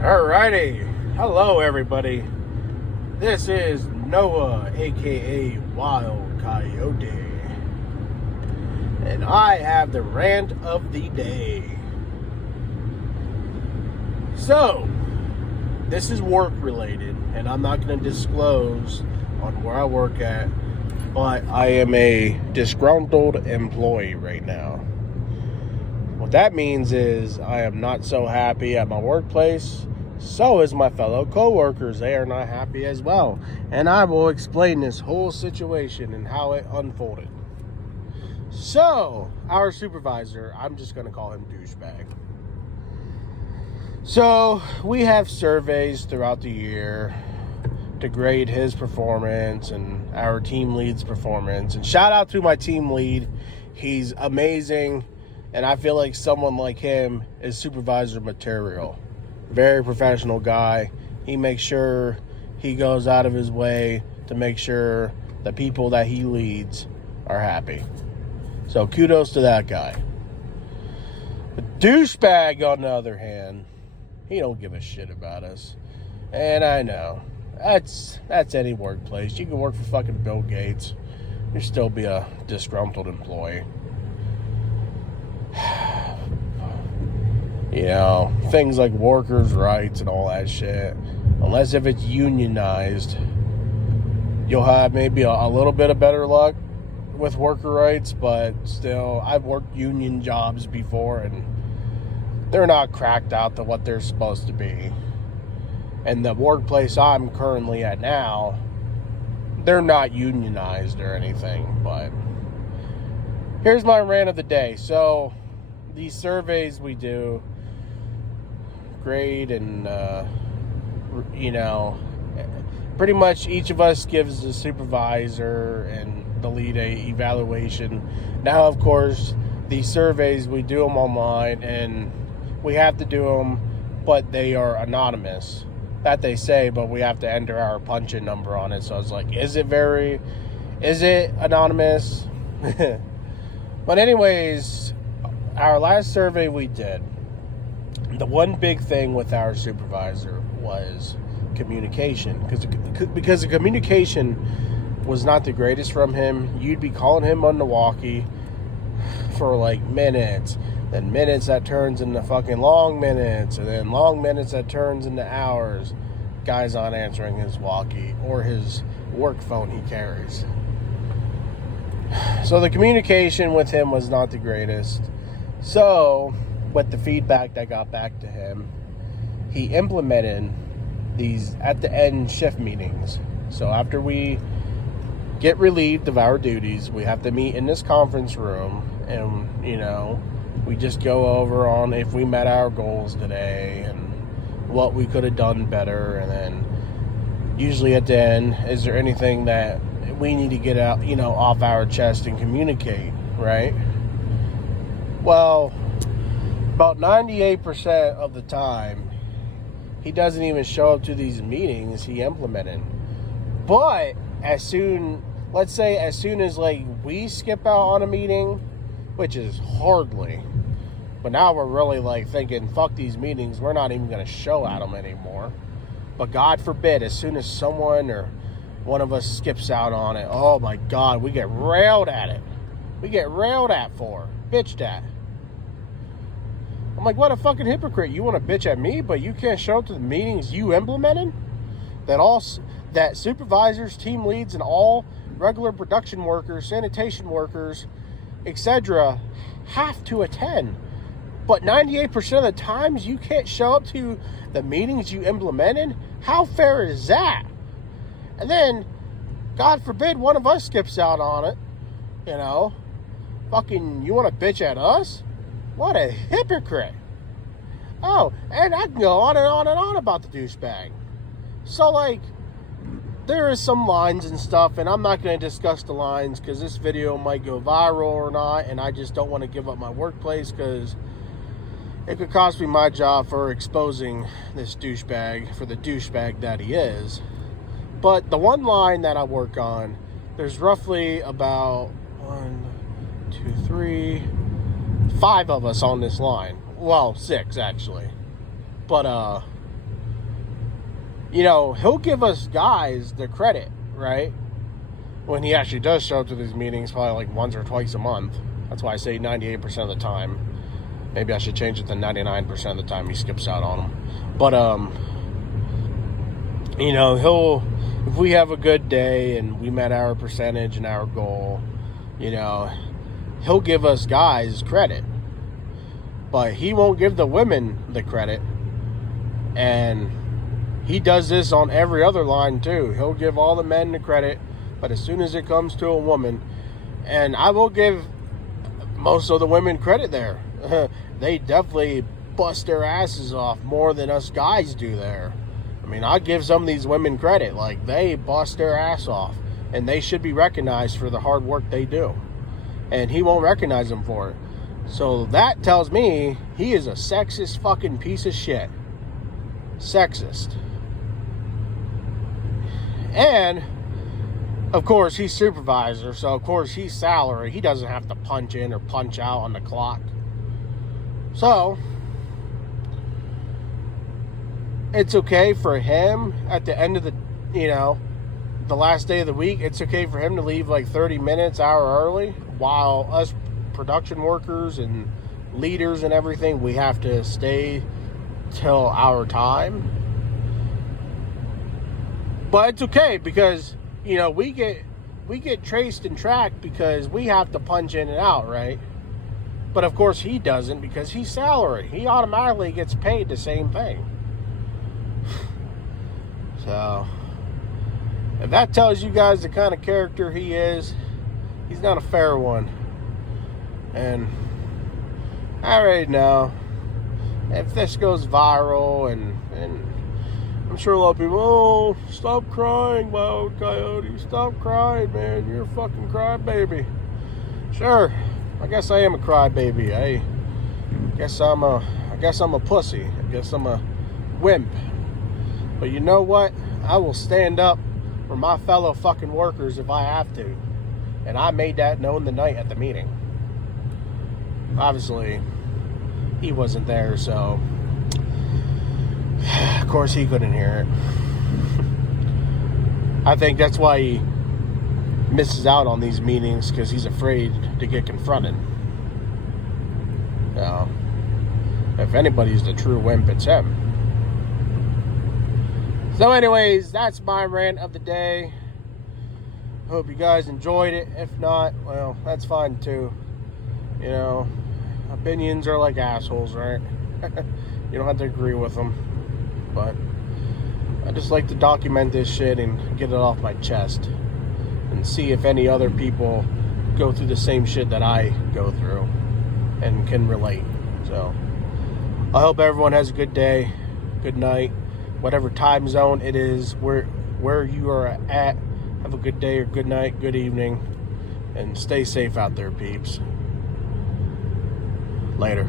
Alrighty, hello everybody. This is Noah, aka Wild Coyote, and I have the rant of the day. So, this is work related, and I'm not going to disclose on where I work at, but I am a disgruntled employee right now. What that means is I am not so happy at my workplace. So is my fellow co-workers. They are not happy as well. And I will explain this whole situation and how it unfolded. So, our supervisor, I'm just going to call him douchebag. So, we have surveys throughout the year to grade his performance and our team lead's performance. And shout out to my team lead. He's amazing. And I feel like someone like him is supervisor material. Very professional guy. He makes sure he goes out of his way to make sure the people that he leads are happy. So kudos to that guy. The douchebag, on the other hand, he don't give a shit about us. And I know. That's any workplace. You can work for fucking Bill Gates. You'll still be a disgruntled employee. You know, things like workers' rights and all that shit. Unless if it's unionized, you'll have maybe a little bit of better luck with worker rights, but still, I've worked union jobs before, and they're not cracked out to what they're supposed to be. And the workplace I'm currently at now, they're not unionized or anything, but here's my rant of the day. So, these surveys we do, grade and, pretty much each of us gives the supervisor and the lead a evaluation. Now, of course, these surveys, we do them online, and we have to do them, but they are anonymous. That they say, but we have to enter our punch-in number on it. So I was like, is it anonymous? But anyways, our last survey we did, the one big thing with our supervisor was communication. Because the communication was not the greatest from him. You'd be calling him on the walkie for like minutes. Then minutes that turns into fucking long minutes. And then long minutes that turns into hours. Guy's not answering his walkie or his work phone he carries. So the communication with him was not the greatest. So, with the feedback that got back to him, he implemented these at the end shift meetings. So after we get relieved of our duties, we have to meet in this conference room, and we just go over on if we met our goals today and what we could have done better. And then usually at the end, is there anything that we need to get out, off our chest and communicate, right? Well, about 98% of the time, he doesn't even show up to these meetings he implemented. But as soon as like we skip out on a meeting, which is hardly, but now we're really like thinking, fuck these meetings, we're not even going to show at them anymore. But God forbid, as soon as someone or one of us skips out on it, oh my God, we get railed at it. We get railed at for, bitched at. I'm like, what a fucking hypocrite. You want to bitch at me, but you can't show up to the meetings you implemented? That supervisors, team leads, and all regular production workers, sanitation workers, etc. have to attend. But 98% of the times you can't show up to the meetings you implemented? How fair is that? And then, God forbid, one of us skips out on it. Fucking, you want to bitch at us? What a hypocrite. Oh, and I can go on and on and on about the douchebag. So, like, there is some lines and stuff, and I'm not going to discuss the lines because this video might go viral or not, and I just don't want to give up my workplace because it could cost me my job for exposing this douchebag for the douchebag that he is. But the one line that I work on, there's roughly about 5 of us on this line. Well, 6 actually. But he'll give us guys the credit, right? When he actually does show up to these meetings, probably like once or twice a month. That's why I say 98% of the time. Maybe I should change it to 99% of the time he skips out on them. But, if we have a good day and we met our percentage and our goal, he'll give us guys credit. But he won't give the women the credit. And he does this on every other line too. He'll give all the men the credit, but as soon as it comes to a woman, and I will give most of the women credit there. They definitely bust their asses off more than us guys do there. I mean, I give some of these women credit. Like, they bust their ass off, and they should be recognized for the hard work they do. And he won't recognize them for it. So that tells me he is a sexist fucking piece of shit. Sexist. And of course he's supervisor, so of course he's salary. He doesn't have to punch in or punch out on the clock. So it's okay for him at the end of the last day of the week, it's okay for him to leave like 30 minutes, hour early, while us production workers and leaders and everything, we have to stay till our time. But it's okay because we get traced and tracked because we have to punch in and out, right? But of course he doesn't because he's salary. He automatically gets paid the same thing. So if that tells you guys the kind of character he is, he's not a fair one. And I already know if this goes viral and I'm sure a lot of people, oh, stop crying, Wild Coyote. Stop crying, man. You're a fucking crybaby. Sure, I guess I am a crybaby. I guess I'm a pussy. I guess I'm a wimp. But you know what? I will stand up for my fellow fucking workers if I have to. And I made that known the night at the meeting. Obviously, he wasn't there, so of course he couldn't hear it. I think that's why he misses out on these meetings, because he's afraid to get confronted. Now, if anybody's the true wimp, it's him. So anyways, that's my rant of the day. Hope you guys enjoyed it. If not, well, that's fine too. Opinions are like assholes, right? You don't have to agree with them. But I just like to document this shit and get it off my chest. And see if any other people go through the same shit that I go through and can relate. So I hope everyone has a good day, good night, whatever time zone it is, where you are at. Have a good day or good night, good evening, and stay safe out there, peeps. Later.